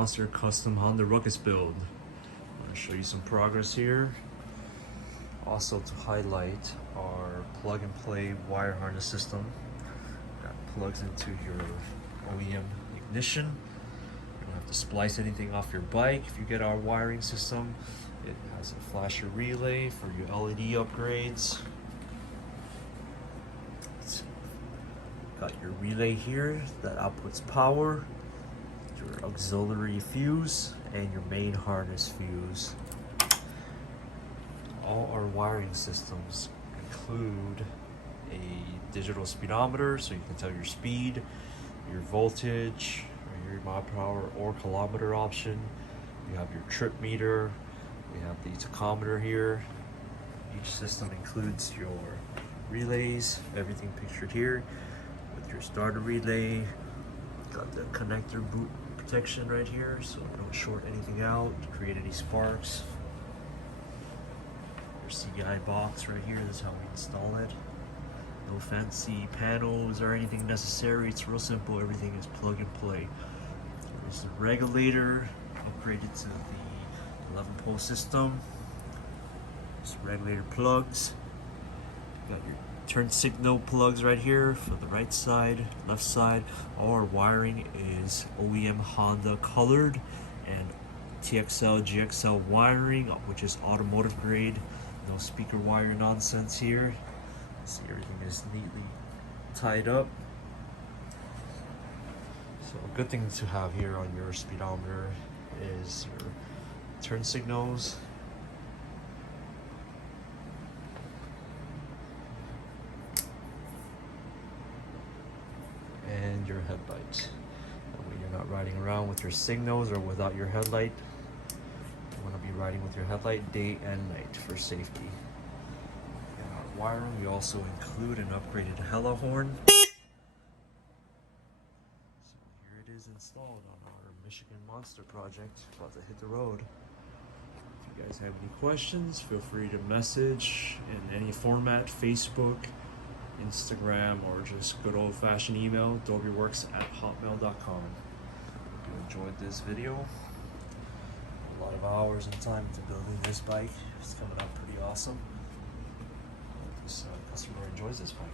Monster custom Honda Ruckus build. I'm going to show you some progress here. Also to highlight our plug and play wire harness system that plugs into your OEM ignition. You don't have to splice anything off your bike if you get our wiring system. It has a flasher relay for your LED upgrades. It's got your relay here that outputs power, your auxiliary fuse, and your main harness fuse. All our wiring systems include a digital speedometer so you can tell your speed, your voltage, or your mile per hour or kilometer option. You have your trip meter. We have the tachometer here. Each system includes your relays, everything pictured here, with your starter relay. Got the connector boot protection right here, so don't short anything out, create any sparks. Your CI box right here, this is how we install it. No fancy panels or anything necessary, it's real simple, everything is plug and play. There's the regulator, upgraded to the 11-pole system. There's regulator plugs. Got your turn signal plugs right here for the right side, left side. All our wiring is OEM Honda colored and TXL, GXL wiring, which is automotive grade. No speaker wire nonsense here. See, everything is neatly tied up. So a good thing to have here on your speedometer is your turn signals, and your headlight. That way you're not riding around with your signals or without your headlight. You want to be riding with your headlight day and night for safety. In our wiring, we also include an upgraded hella horn. So here it is installed on our Michigan Monster project, about to hit the road. If you guys have any questions, feel free to message in any format, Facebook, Instagram, or just good old-fashioned email, DORBYWORKS@hotmail.com. Hope you enjoyed this video. A lot of hours and time into building this bike. It's coming out pretty awesome. Hope this customer enjoys this bike.